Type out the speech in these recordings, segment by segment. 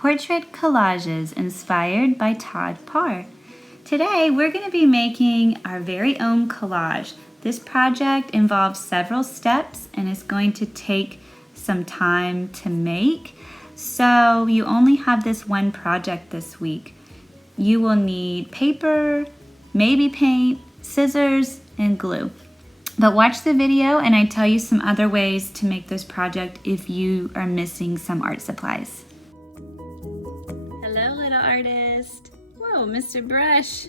Portrait Collages inspired by Todd Parr. Today we're going to be making our very own collage. This project involves several steps and is going to take some time to make. So you only have this one project this week. You will need paper, maybe paint, scissors, and glue. But watch the video and I tell you some other ways to make this project if you are missing some art supplies. Hello, little artist. Whoa, Mr. Brush.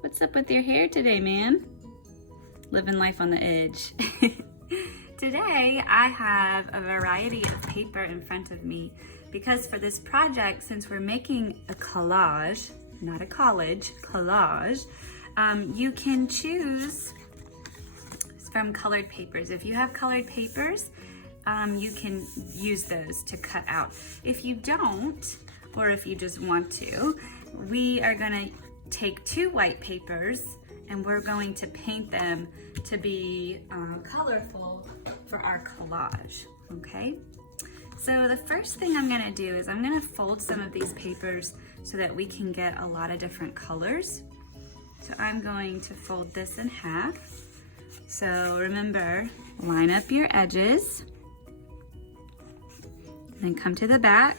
What's up with your hair today, man? Living life on the edge. Today, I have a variety of paper in front of me because for this project, since we're making a collage, not a college, collage, you can choose from colored papers. If you have colored papers, you can use those to cut out. If you don't, or if you just want to, we are gonna take two white papers and we're going to paint them to be colorful for our collage, okay? So the first thing I'm gonna do is I'm gonna fold some of these papers so that we can get a lot of different colors. So I'm going to fold this in half. So remember, line up your edges, then come to the back,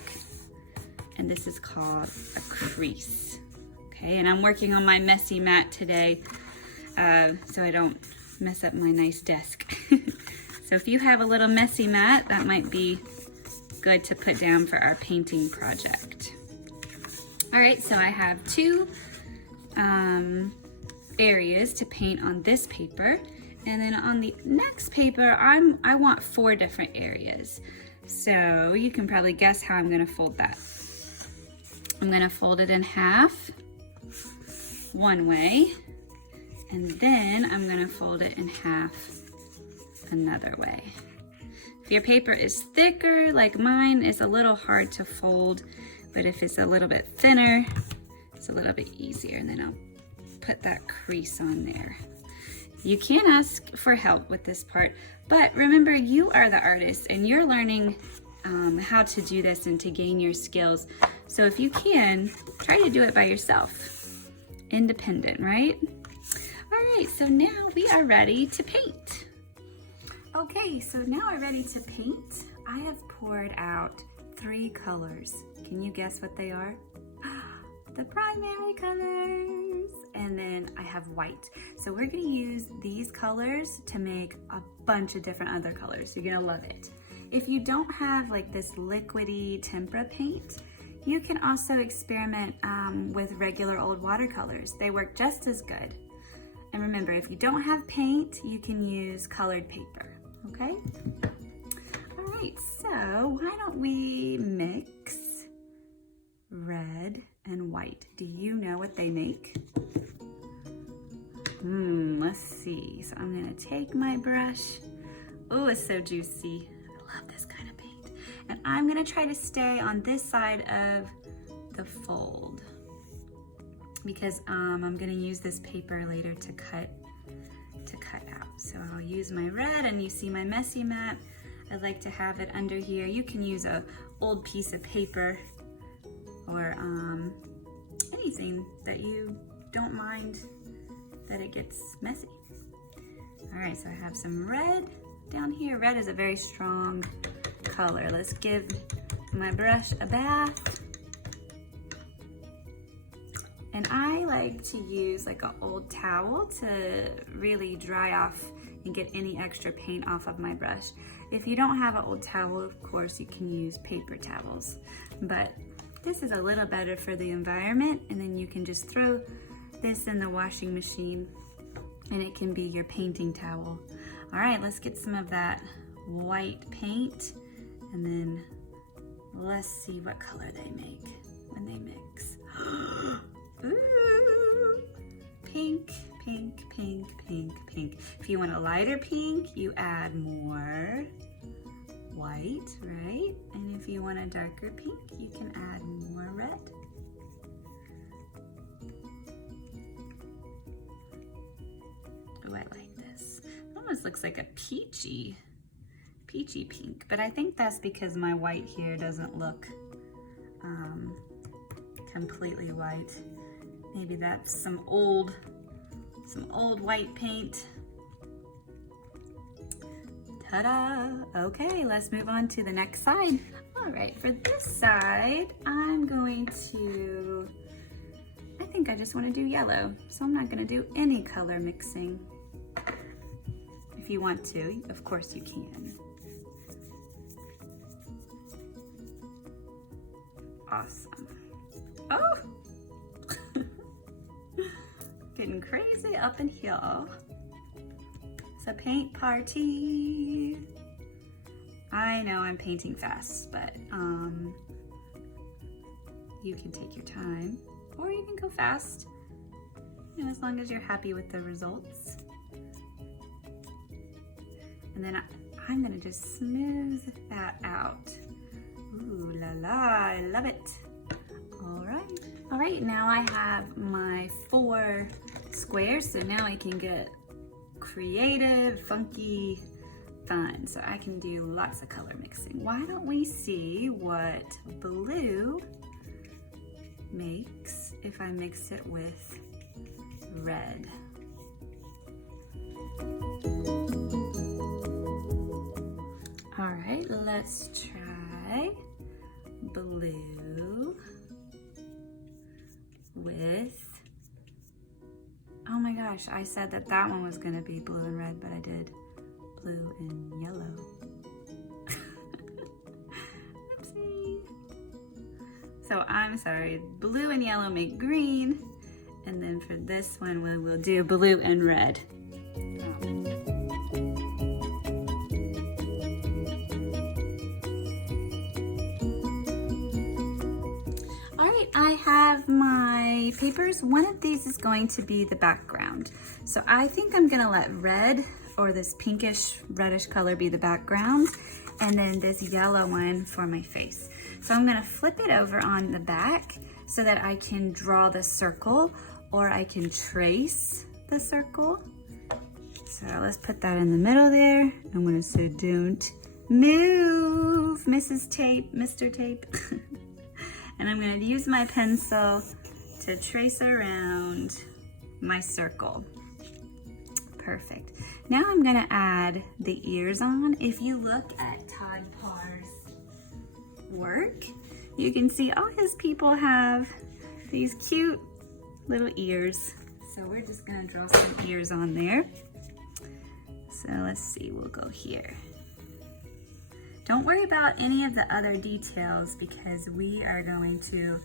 and this is called a crease, okay? And I'm working on my messy mat today, so I don't mess up my nice desk. So if you have a little messy mat, that might be good to put down for our painting project. All right, so I have two areas to paint on this paper. And then on the next paper, I want 4 different areas. So you can probably guess how I'm gonna fold that. I'm gonna fold it in half, one way, and then I'm gonna fold it in half another way. If your paper is thicker, like mine, it's a little hard to fold, but if it's a little bit thinner, it's a little bit easier. And then I'll put that crease on there. You can ask for help with this part, but remember, you are the artist and you're learning how to do this and to gain your skills. So if you can, try to do it by yourself. Independent, right? All right, so now we are ready to paint. Okay, so now we're ready to paint. I have poured out 3 colors. Can you guess what they are? The primary colors, and then I have white. So we're gonna use these colors to make a bunch of different other colors. You're gonna love it. If you don't have like this liquidy tempera paint, you can also experiment with regular old watercolors. They work just as good. And remember, if you don't have paint, you can use colored paper, okay? All right, so why don't we mix red and white? Do you know what they make? Let's see. So I'm gonna take my brush. Oh, it's so juicy. I love this kind of paint. And I'm gonna try to stay on this side of the fold because I'm gonna use this paper later to cut out. So I'll use my red, and you see my messy mat. I like to have it under here. You can use a old piece of paper or anything that you don't mind that it gets messy. All right, so I have some red down here. Red is a very strong color. Let's give my brush a bath. And I like to use like an old towel to really dry off and get any extra paint off of my brush. If you don't have an old towel, of course, you can use paper towels. But this is a little better for the environment, and then you can just throw this in the washing machine and it can be your painting towel. All right, let's get some of that white paint, and then let's see what color they make when they mix. Ooh, pink, pink, pink, pink, pink. If you want a lighter pink, you add more white, right? And if you want a darker pink, you can add more red. Oh, I like this. It almost looks like a peachy pink, but I think that's because my white here doesn't look completely white. Maybe that's some old white paint. Ta-da! Okay, let's move on to the next side. All right, for this side, I think I just want to do yellow, so I'm not going to do any color mixing. If you want to, of course you can. Awesome. Oh! Getting crazy up in here. It's a paint party. I know I'm painting fast, but you can take your time or you can go fast, you know, as long as you're happy with the results. And then I'm gonna just smooth that out. Ooh la la, I love it. All right, now I have my 4 squares, so now I can get creative, funky, fun. So I can do lots of color mixing. Why don't we see what blue makes if I mix it with red? All right, let's try blue with, oh my gosh, I said that one was gonna be blue and red, but I did blue and yellow. Oopsie. So I'm sorry, blue and yellow make green, and then for this one we'll do blue and red. I have my papers. One of these is going to be the background. So I think I'm gonna let red, or this pinkish reddish color, be the background, and then this yellow one for my face. So I'm gonna flip it over on the back so that I can draw the circle, or I can trace the circle. So let's put that in the middle there. I'm gonna say, don't move, Mrs. Tape, Mr. Tape. And I'm going to use my pencil to trace around my circle. Perfect. Now I'm going to add the ears on. If you look at Todd Parr's work, you can see all his people have these cute little ears. So we're just going to draw some ears on there. So let's see, we'll go here. Don't worry about any of the other details because we are going to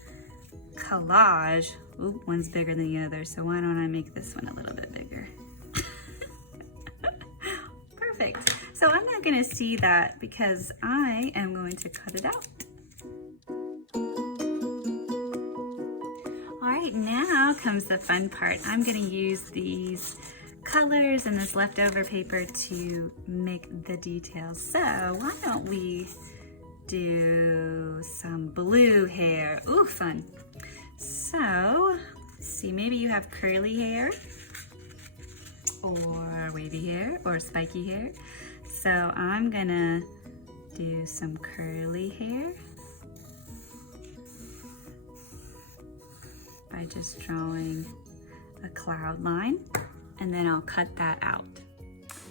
collage. Ooh, one's bigger than the other, so why don't I make this one a little bit bigger? Perfect. So I'm not going to see that because I am going to cut it out. All right, now comes the fun part. I'm going to use these colors and this leftover paper to make the details. So why don't we do some blue hair? Ooh, fun. So let's see, maybe you have curly hair or wavy hair or spiky hair. So I'm gonna do some curly hair by just drawing a cloud line. And then I'll cut that out.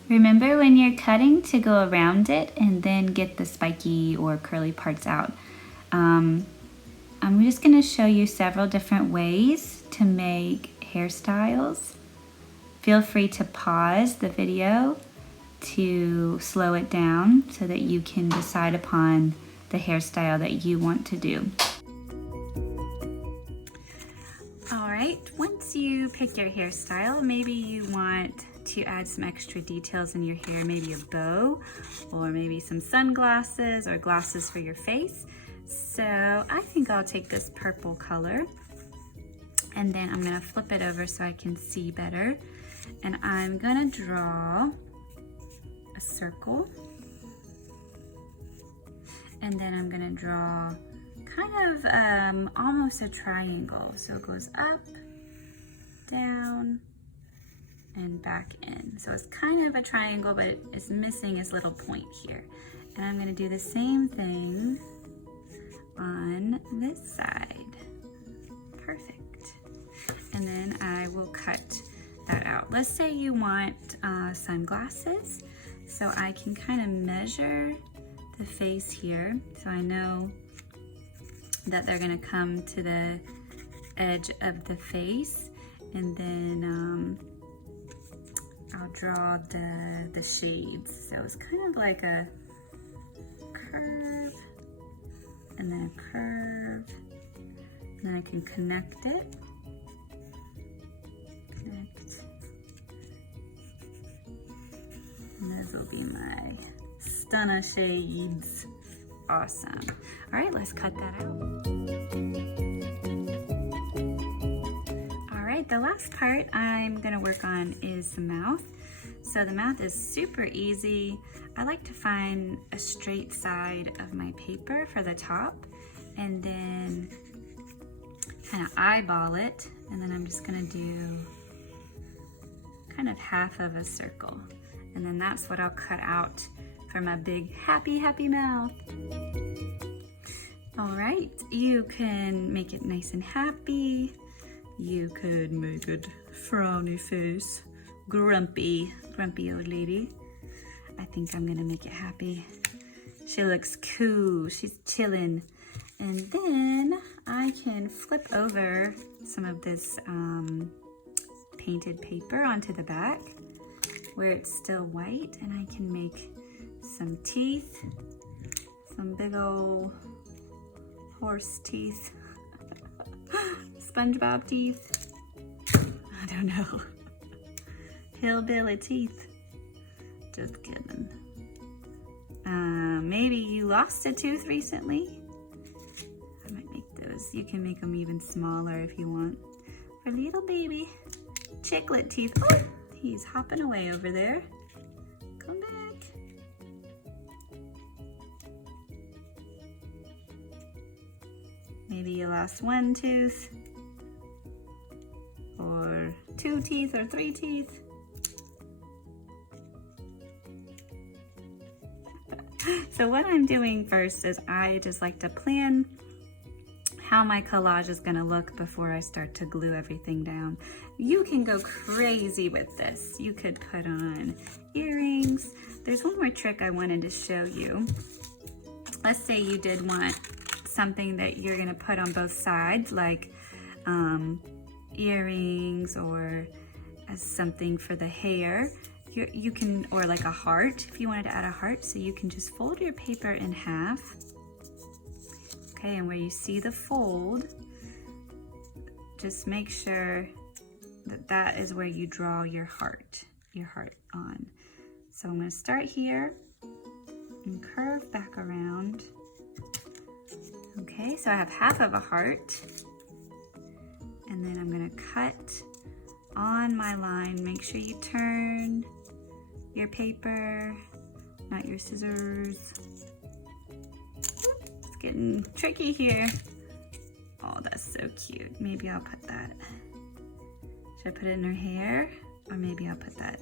Remember when you're cutting to go around it and then get the spiky or curly parts out. I'm just gonna show you several different ways to make hairstyles. Feel free to pause the video to slow it down so that you can decide upon the hairstyle that you want to do. Once you pick your hairstyle, maybe you want to add some extra details in your hair, maybe a bow or maybe some sunglasses or glasses for your face. So I think I'll take this purple color and then I'm gonna flip it over so I can see better. And I'm gonna draw a circle and then I'm gonna draw kind of almost a triangle. So it goes up, down, and back in. So it's kind of a triangle, but it's missing its little point here. And I'm gonna do the same thing on this side. let's say you want sunglasses. So I can kind of measure the face here. So I know that they're gonna come to the edge of the face, and then I'll draw the shades. So it's kind of like a curve, and then a curve, and then I can connect it. And those will be my stunner shades. Awesome. All right, let's cut that out. All right, the last part I'm gonna work on is the mouth. So the mouth is super easy. I like to find a straight side of my paper for the top, and then kind of eyeball it, and then I'm just gonna do kind of half of a circle. And then that's what I'll cut out for my big happy mouth. All right, you can make it nice and happy. You could make it frowny face, grumpy old lady. I think I'm gonna make it happy. She looks cool, she's chilling. And then I can flip over some of this painted paper onto the back where it's still white, and I can make some teeth, some big old horse teeth, SpongeBob teeth, I don't know, hillbilly teeth, just kidding. Maybe you lost a tooth recently. I might make those. You can make them even smaller if you want. For little baby chiclet teeth. Oh, he's hopping away over there. Come back. Maybe you lost one tooth, or 2 teeth, or 3 teeth. So what I'm doing first is I just like to plan how my collage is gonna look before I start to glue everything down. You can go crazy with this. You could put on earrings. There's one more trick I wanted to show you. Let's say you did want something that you're gonna put on both sides, like earrings, or as something for the hair. You can, or like a heart, if you wanted to add a heart. So you can just fold your paper in half. Okay, and where you see the fold, just make sure that that is where you draw your heart on. So I'm gonna start here and curve back around. Okay, so I have half of a heart, and then I'm gonna cut on my line. Make sure you turn your paper, not your scissors. It's getting tricky here. Oh, that's so cute. Maybe I'll put that. Should I put it in her hair? Or maybe I'll put that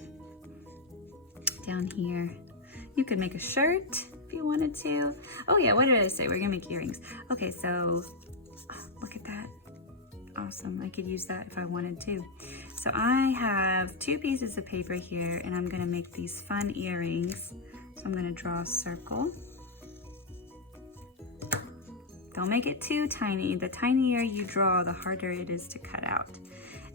down here. You could make a shirt if you wanted to. Oh yeah, what did I say? We're gonna make earrings. Okay, so look at that. Awesome, I could use that if I wanted to. So I have 2 pieces of paper here, and I'm gonna make these fun earrings. So I'm gonna draw a circle. Don't make it too tiny. The tinier you draw, the harder it is to cut out.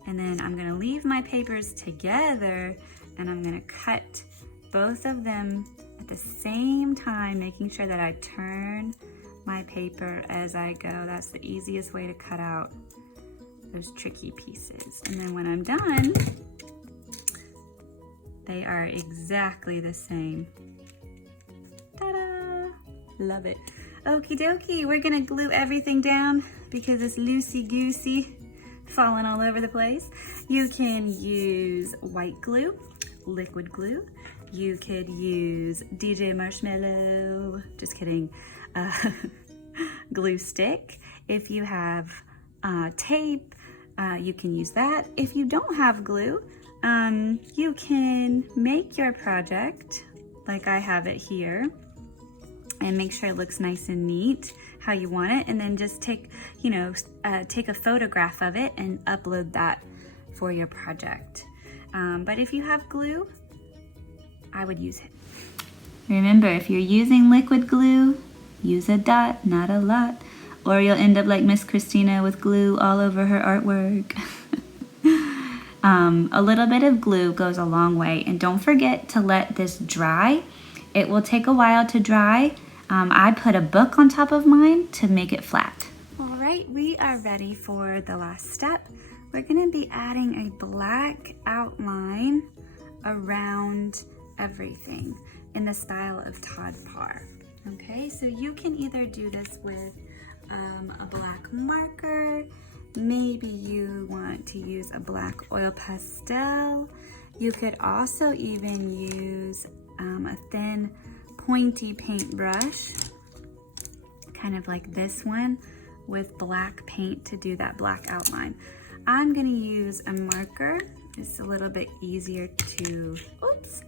And then I'm gonna leave my papers together, and I'm gonna cut both of them at the same time, making sure that I turn my paper as I go. That's the easiest way to cut out those tricky pieces. And then when I'm done, they are exactly the same. Ta-da! Love it. Okie dokie, we're gonna glue everything down because it's loosey-goosey, falling all over the place. You can use white glue, liquid glue. You could use DJ Marshmallow, just kidding, glue stick. If you have tape, you can use that. If you don't have glue, you can make your project like I have it here and make sure it looks nice and neat how you want it, and then just take a photograph of it and upload that for your project. But if you have glue, I would use it. Remember, if you're using liquid glue, use a dot, not a lot, or you'll end up like Miss Christina with glue all over her artwork. A little bit of glue goes a long way, and don't forget to let this dry. It will take a while to dry. I put a book on top of mine to make it flat. All right, we are ready for the last step. We're gonna be adding a black outline around everything in the style of Todd Parr. Okay, so you can either do this with a black marker. Maybe you want to use a black oil pastel. You could also even use a thin pointy paintbrush, kind of like this one, with black paint to do that black outline. I'm gonna use a marker. It's a little bit easier to, oops,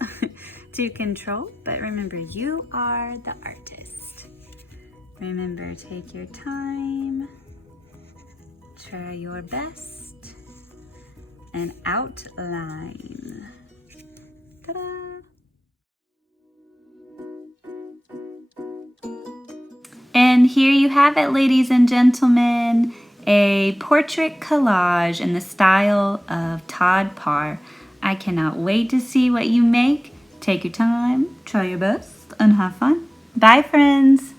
to control, but remember, you are the artist. Remember, take your time, try your best, and outline. Ta-da! And here you have it, ladies and gentlemen, a portrait collage in the style of Todd Parr. I cannot wait to see what you make. Take your time, try your best, and have fun. Bye, friends.